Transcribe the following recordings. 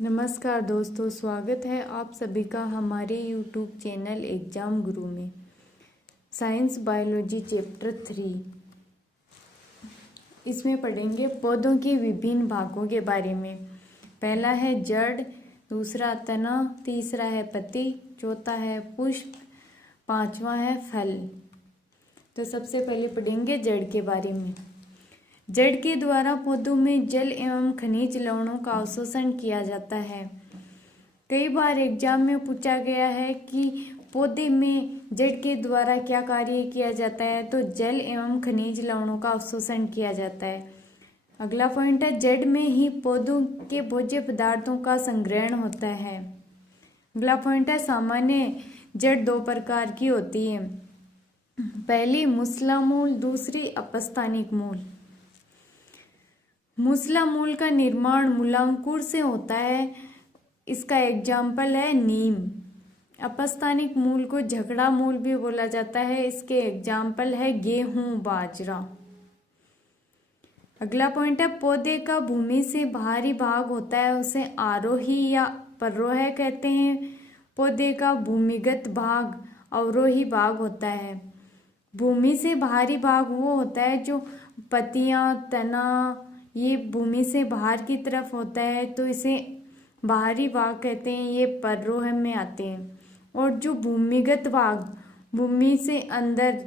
नमस्कार दोस्तों, स्वागत है आप सभी का हमारे YouTube चैनल एग्जाम गुरु में। साइंस बायोलॉजी चैप्टर 3 इसमें पढ़ेंगे पौधों के विभिन्न भागों के बारे में। पहला है जड़, दूसरा तना, तीसरा है पत्ती, चौथा है पुष्प, पांचवा है फल। तो सबसे पहले पढ़ेंगे जड़ के बारे में। जड़ के द्वारा पौधों में जल एवं खनिज लवणों का अवशोषण किया जाता है। कई बार एग्जाम में पूछा गया है कि पौधे में जड़ के द्वारा क्या कार्य किया जाता है, तो जल एवं खनिज लवणों का अवशोषण किया जाता है। अगला पॉइंट है जड़ में ही पौधों के भोज्य पदार्थों का संग्रहण होता है। अगला पॉइंट है सामान्य जड़ दो प्रकार की होती है, पहली मूसला मूल, दूसरी अपस्थानिक मूल। मूसला मूल का निर्माण मूलांकुर से होता है, इसका एग्जाम्पल है नीम। अपस्थानिक मूल को झगड़ा मूल भी बोला जाता है, इसके एग्जाम्पल है गेहूं, बाजरा। अगला पॉइंट है पौधे का भूमि से बाहरी भाग होता है, उसे आरोही या पररोह कहते हैं। पौधे का भूमिगत भाग अवरोही भाग होता है। भूमि से बाहरी भाग वो होता है जो पत्तियां, तना, ये भूमि से बाहर की तरफ होता है, तो इसे बाहरी भाग कहते हैं, ये पररोह में आते हैं। और जो भूमिगत भाग भूमि से अंदर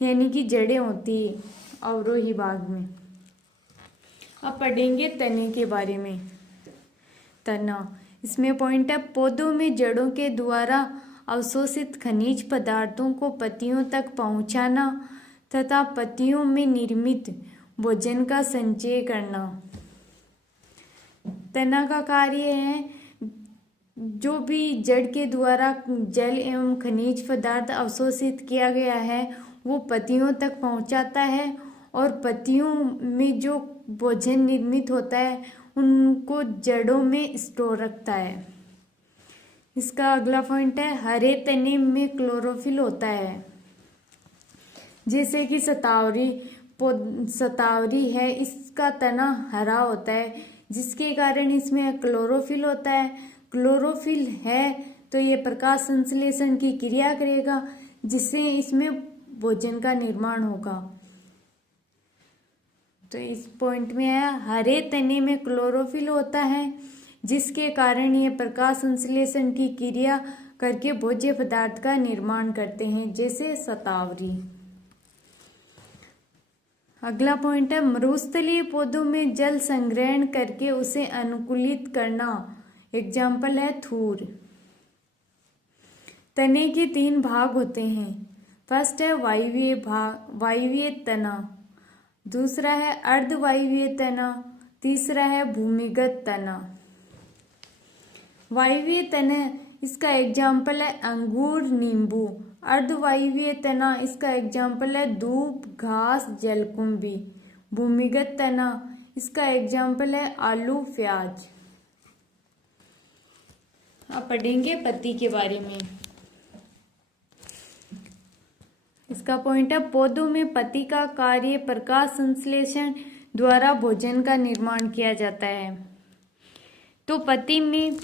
यानी कि जड़ें होती है, अवरोही भाग में। अब पढ़ेंगे तने के बारे में। तना, इसमें पॉइंट है पौधों में जड़ों के द्वारा अवशोषित खनिज पदार्थों को पत्तियों तक पहुंचाना तथा पत्तियों में निर्मित भोजन का संचय करना। तना का कार्य है जो भी जड़ के द्वारा जल एवं खनिज पदार्थ अवशोषित किया गया है वो पत्तियों तक पहुंचाता है, और पत्तियों में जो भोजन निर्मित होता है उनको जड़ों में स्टोर रखता है। इसका अगला पॉइंट है हरे तने में क्लोरोफिल होता है, जैसे कि शतावरी है, इसका तना हरा होता है जिसके कारण इसमें क्लोरोफिल होता है। क्लोरोफिल है तो ये प्रकाश संश्लेषण की क्रिया करेगा जिससे इसमें भोजन का निर्माण होगा। तो इस पॉइंट में है हरे तने में क्लोरोफिल होता है जिसके कारण ये प्रकाश संश्लेषण की क्रिया करके भोज्य पदार्थ का निर्माण करते हैं, जैसे शतावरी। अगला पॉइंट है मरुस्थलीय पौधों में जल संग्रहण करके उसे अनुकूलित करना, एग्जाम्पल है थूर। तने के 3 भाग होते हैं, फर्स्ट है वायवीय तना, दूसरा है अर्धवायवीय तना, तीसरा है भूमिगत तना। वायवीय तना इसका एग्जाम्पल है अंगूर, नींबू। अर्धवायवीय तना इसका एग्जाम्पल है दूब, घास, जलकुंभी। भूमिगत तना इसका एग्जाम्पल है आलू, प्याज। अब पढ़ेंगे पत्ती के बारे में। इसका पॉइंट है पौधों में पत्ती का कार्य प्रकाश संश्लेषण द्वारा भोजन का निर्माण किया जाता है। तो पत्ती में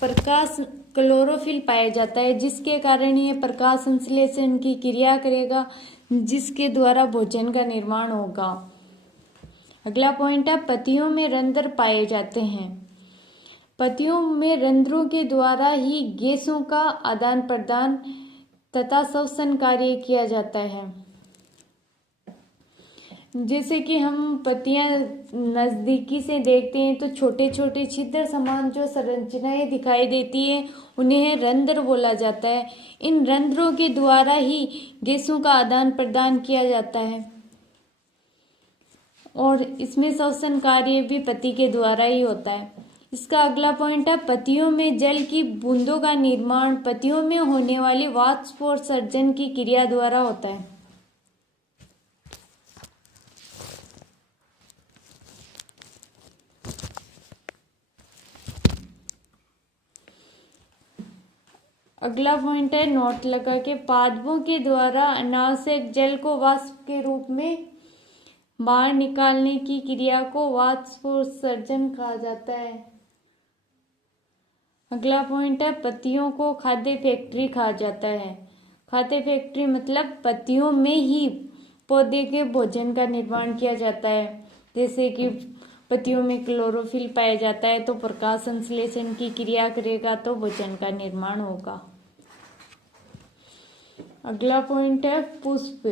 प्रकाश क्लोरोफिल पाया जाता है जिसके कारण ये प्रकाश संश्लेषण की क्रिया करेगा जिसके द्वारा भोजन का निर्माण होगा। अगला पॉइंट है पत्तियों में रंध्र पाए जाते हैं। पत्तियों में रंध्रों के द्वारा ही गैसों का आदान प्रदान तथा श्वसन कार्य किया जाता है। जैसे कि हम पत्तियां नजदीकी से देखते हैं तो छोटे छोटे छिद्र समान जो संरचनाएं दिखाई देती है उन्हें रंध्र बोला जाता है। इन रंध्रों के द्वारा ही गैसों का आदान प्रदान किया जाता है, और इसमें श्वसन कार्य भी पत्ती के द्वारा ही होता है। इसका अगला पॉइंट है पत्तियों में जल की बूंदों का निर्माण पत्तियों में होने वाली वाष्पोत्सर्जन की क्रिया द्वारा होता है। अगला पॉइंट है नोट लगा के पादपों के द्वारा अनावश्यक जल को वाष्प के रूप में बाहर निकालने की क्रिया को वाष्पोत्सर्जन कहा जाता है। अगला पॉइंट है पत्तियों को खाद्य फैक्ट्री कहा जाता है। खाद्य फैक्ट्री मतलब पत्तियों में ही पौधे के भोजन का निर्माण किया जाता है। जैसे कि पत्तियों में क्लोरोफिल पाया जाता है तो प्रकाश संश्लेषण की क्रिया करेगा तो भोजन का निर्माण होगा। अगला पॉइंट है पुष्प।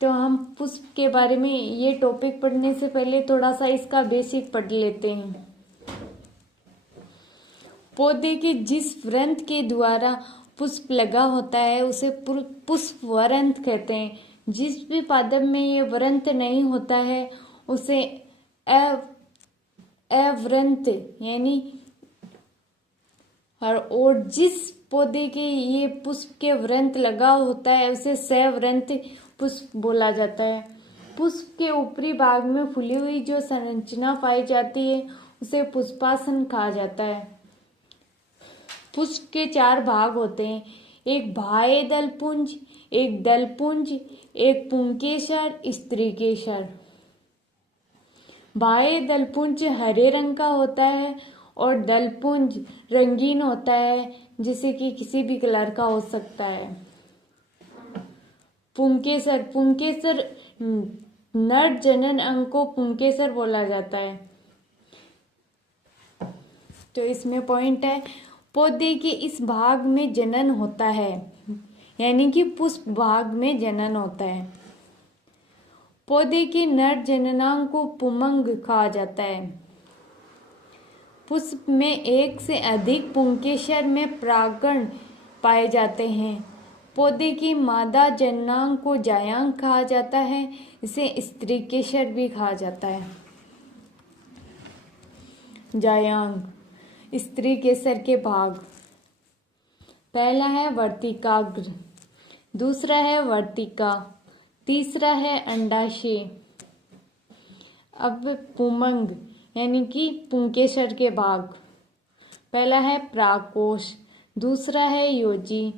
तो हम पुष्प के बारे में ये टॉपिक पढ़ने से पहले थोड़ा सा इसका बेसिक पढ़ लेते हैं। पौधे के जिस वृंत के द्वारा पुष्प लगा होता है उसे पुष्प वृंत कहते हैं। जिस भी पादप में ये वृंत नहीं होता है उसे अवृंत यानी और जिस पौधे के ये पुष्प के वृंत लगा होता है उसे सवृंत पुष्प बोला जाता है। पुष्प के ऊपरी भाग में फूली हुई जो संरचना पाई जाती है उसे पुष्पासन कहा जाता है। पुष्प के 4 भाग होते हैं, एक बाह्य दलपुंज, एक दलपुंज, एक पुंकेसर, स्त्रीकेसर। बाह्य दलपुंज हरे रंग का होता है और दलपुंज रंगीन होता है, जैसे कि किसी भी कलर का हो सकता है। पुंकेसर नर जनन अंग को पुंकेसर बोला जाता है। तो इसमें पॉइंट है पौधे के इस भाग में जनन होता है, यानी कि पुष्प भाग में जनन होता है। पौधे के नर जननांग को पुमंग कहा जाता है। पुष्प में एक से अधिक पुंकेसर में परागकण पाए जाते हैं। पौधे की मादा जननांग को जायांग कहा जाता है, इसे स्त्रीकेसर भी कहा जाता है। जायांग स्त्रीकेसर के भाग, पहला है वर्तिकाग्र, दूसरा है वर्तिका, तीसरा है अंडाशय। अब पुमंग यानी कि पुंकेसर के भाग, पहला है प्राकोष, दूसरा है योजी,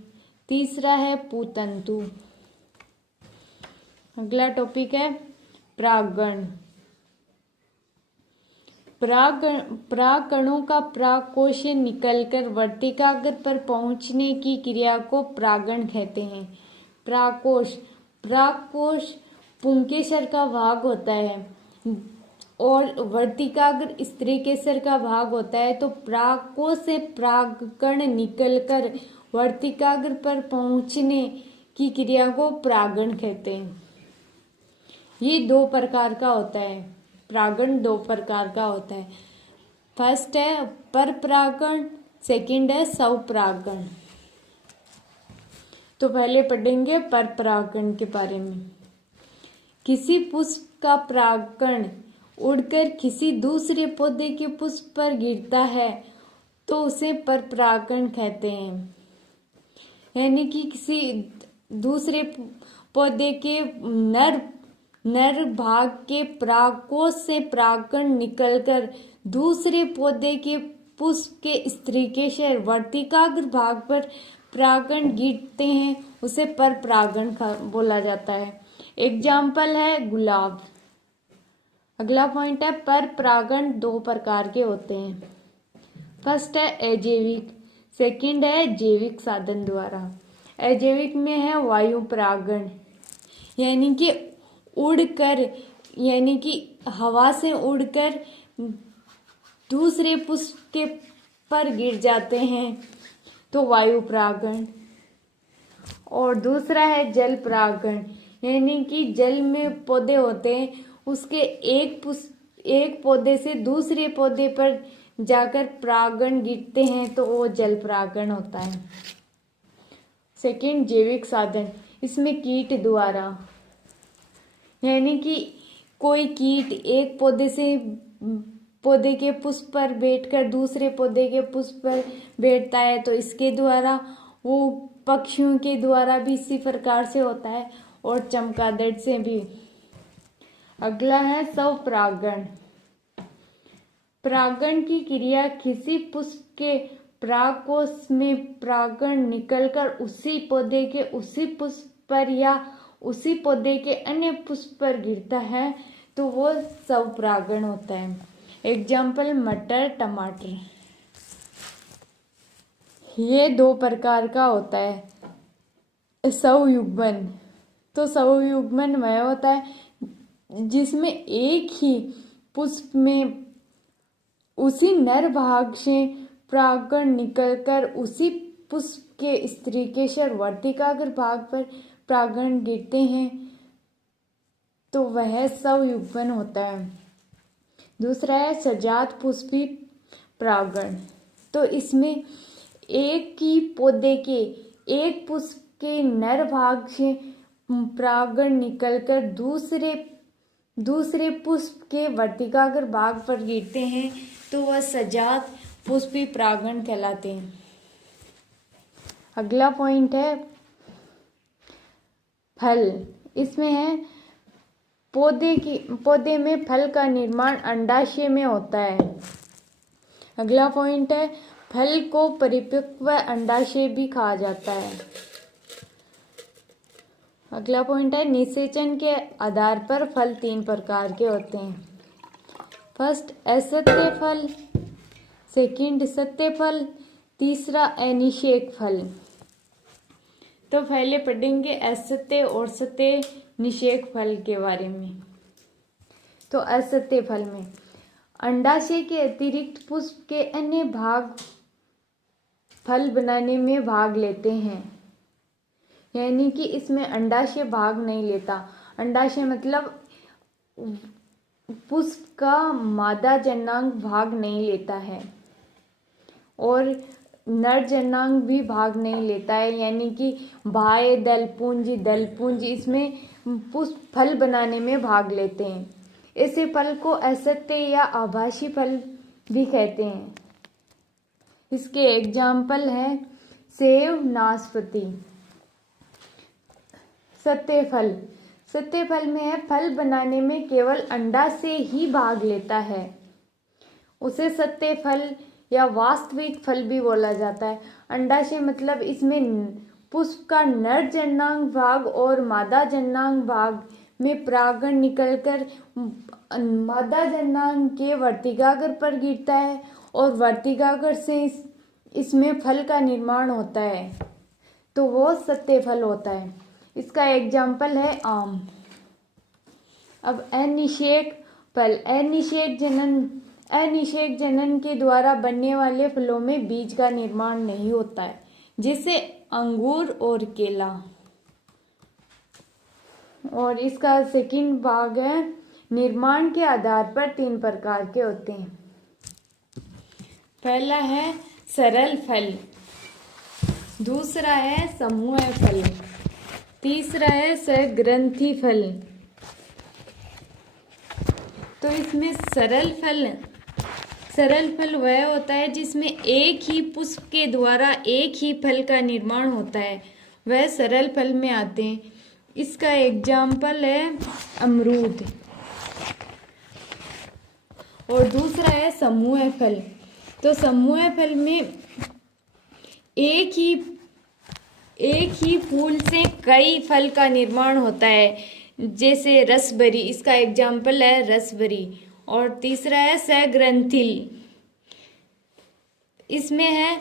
तीसरा है पुतंतु। अगला टॉपिक है परागण। परागकणों का परागकोश से निकलकर वर्तिकाग्र पर पहुंचने की क्रिया को परागण कहते हैं। परागकोश पुंकेसर का भाग होता है और वर्तिकाग्र स्त्रीकेसर का भाग होता है। तो परागकोश से परागकण निकलकर वर्तिकाग्र पर पहुंचने की क्रिया को परागण कहते हैं। ये 2 प्रकार का होता है, परागण 2 प्रकार का होता है। फर्स्ट है पर परागण, सेकंड है स्वपरागण। तो पहले पढ़ेंगे पर परागण के बारे में। किसी पुष्प का परागकण उड़कर किसी दूसरे पौधे के पुष्प पर गिरता है तो उसे पर परागण कहते हैं। यानी कि किसी दूसरे पौधे के नर भाग के परागकोश से परागकण निकलकर दूसरे पौधे के पुष्प के स्त्रीकेसर वर्तिकाग्र भाग पर परागकण गिरते हैं, उसे पर परागण बोला जाता है। एग्जाम्पल है गुलाब। अगला पॉइंट है पर परागण 2 प्रकार के होते हैं। फर्स्ट है अजैविक, सेकंड है जैविक साधन द्वारा। अजैविक में है वायु परागण, यानी कि उड़कर, यानी कि हवा से उड़कर दूसरे पुष्प के पर गिर जाते हैं तो वायु परागण। और दूसरा है जल परागण, यानी कि जल में पौधे होते हैं, उसके एक पौधे से दूसरे पौधे पर जाकर परागण गिरते हैं तो वो जल परागण होता है। सेकंड जैविक साधन, इसमें कीट द्वारा, यानी कि कोई कीट एक पौधे के पुष्प पर बैठकर दूसरे पौधे के पुष्प पर बैठता है तो इसके द्वारा, वो पक्षियों के द्वारा भी इसी प्रकार से होता है और चमगादड़ से भी। अगला है स्वपरागण। परागण की क्रिया किसी पुष्प के परागकोश में परागण निकलकर उसी पौधे के उसी पुष्प पर या उसी पौधे के अन्य पुष्प पर गिरता है तो वो स्वपरागण होता है। एग्जाम्पल मटर, टमाटर। ये दो प्रकार का होता है। स्वयुग्मन, तो स्वयुग्मन वह होता है जिसमें एक ही पुष्प में उसी नर भाग से परागकण निकलकर उसी पुष्प के स्त्री केसर वर्तिकाग्र भाग पर परागकण गिरते हैं, तो वह स्वयुग्मन होता है। दूसरा है सजात पुष्पी परागण, तो इसमें एक ही पौधे के एक पुष्प के नर भाग से परागकण निकलकर दूसरे पुष्प के वर्तिकाग्र भाग पर गिरते हैं, तो वह सजात पुष्पी परागण कहलाते हैं। अगला पॉइंट है फल। इसमें है पौधे में फल का निर्माण अंडाशय में होता है। अगला पॉइंट है फल को परिपक्व अंडाशय भी कहा जाता है। अगला पॉइंट है निषेचन के आधार पर फल 3 प्रकार के होते हैं। फर्स्ट असत्य फल, सेकंड सत्य फल, तीसरा अनिषेक फल। तो पहले पढ़ेंगे असत्य और सत्य निषेक फल के बारे में। तो असत्य फल में अंडाशय के अतिरिक्त पुष्प के अन्य भाग फल बनाने में भाग लेते हैं, यानी कि इसमें अंडाशय भाग नहीं लेता। अंडाशय मतलब पुष्प का मादा जननांग भाग नहीं लेता है और नर जननांग भी भाग नहीं लेता है, यानी कि बाह्य दलपुंज इसमें पुष्प फल बनाने में भाग लेते हैं। ऐसे फल को असत्य या आभासी फल भी कहते हैं। इसके एग्जाम्पल हैं सेब, नाशपाती। सत्य फल में है फल बनाने में केवल अंडा से ही भाग लेता है, उसे सत्य फल या वास्तविक फल भी बोला जाता है। अंडाशय मतलब इसमें पुष्प का नर जननांग भाग और मादा जननांग भाग में परागकण निकलकर मादा जननांग के वर्तिकाग्र पर गिरता है और वर्तिकाग्र से इसमें फल का निर्माण होता है, तो वो सत्य फल होता है। इसका एग्जाम्पल है आम। अब अनिषेक फल, अनिषेक जनन के द्वारा बनने वाले फलों में बीज का निर्माण नहीं होता है, जैसे अंगूर और केला। और इसका सेकंड भाग है निर्माण के आधार पर 3 प्रकार के होते हैं। पहला है सरल फल, दूसरा है समूह फल, तीसरा है सग्रंथि फल। तो इसमें सरल फल वह होता है जिसमें एक ही पुष्प के द्वारा एक ही फल का निर्माण होता है, वह सरल फल में आते हैं। इसका एग्जाम्पल है अमरूद। और दूसरा है समूह फल। तो समूह फल में एक ही फूल से कई फल का निर्माण होता है, जैसे रसभरी, इसका एग्जाम्पल है रसभरी। और तीसरा है सग्रंथिल, इसमें है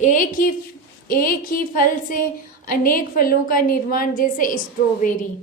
एक ही फल से अनेक फलों का निर्माण, जैसे स्ट्रॉबेरी।